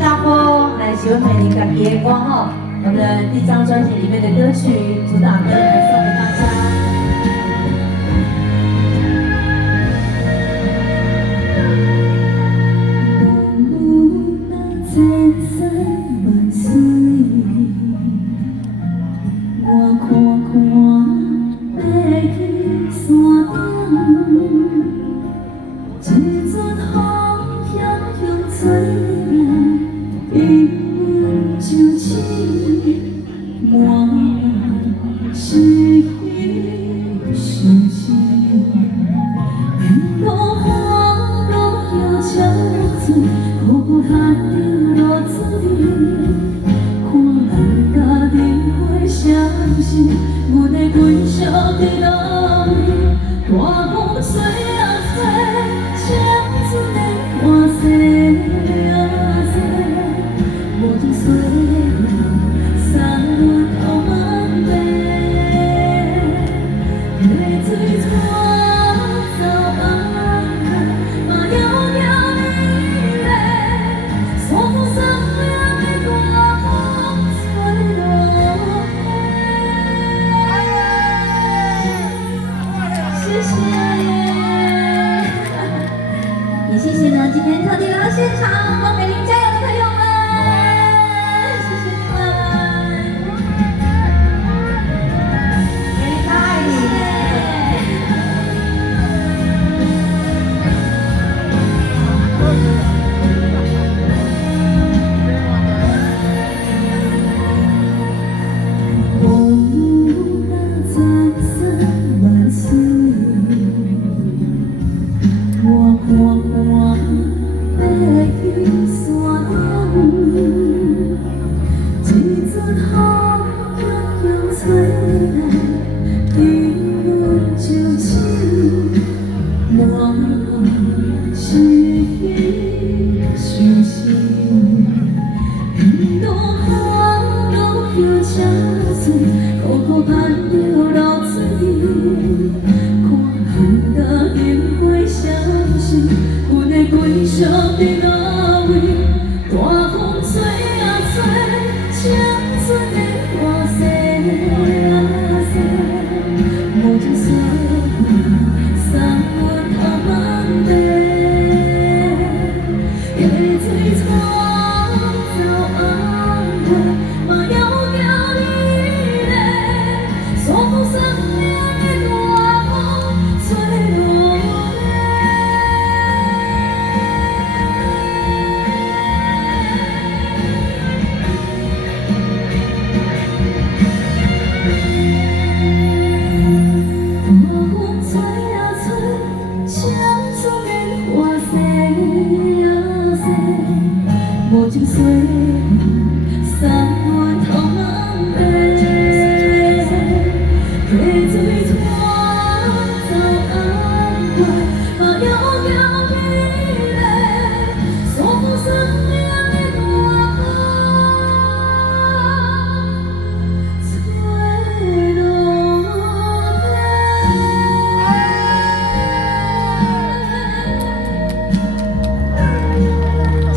大风来喜欢美丽的夜光哦，我们的第一张专辑里面的歌曲主打歌来送给大家。 阮的归宿伫哪位？大风吹啊吹，青春的汗洗啊洗，无情岁月送阮头毛白，溪水带走安排，嘛遥遥美丽，山风山岭的大风吹落。 谢谢，也谢谢呢，今天特地来到现场帮美玲加油的朋友们，谢谢你们，美丽她爱你。归宿伫哪位？大风吹啊吹，青春的汗洗啊洗，无情岁月送阮头毛白，溪水带走安排，嘛遥遥美丽，山风山岭的大风吹落。 无情岁月送阮头毛白，溪水带。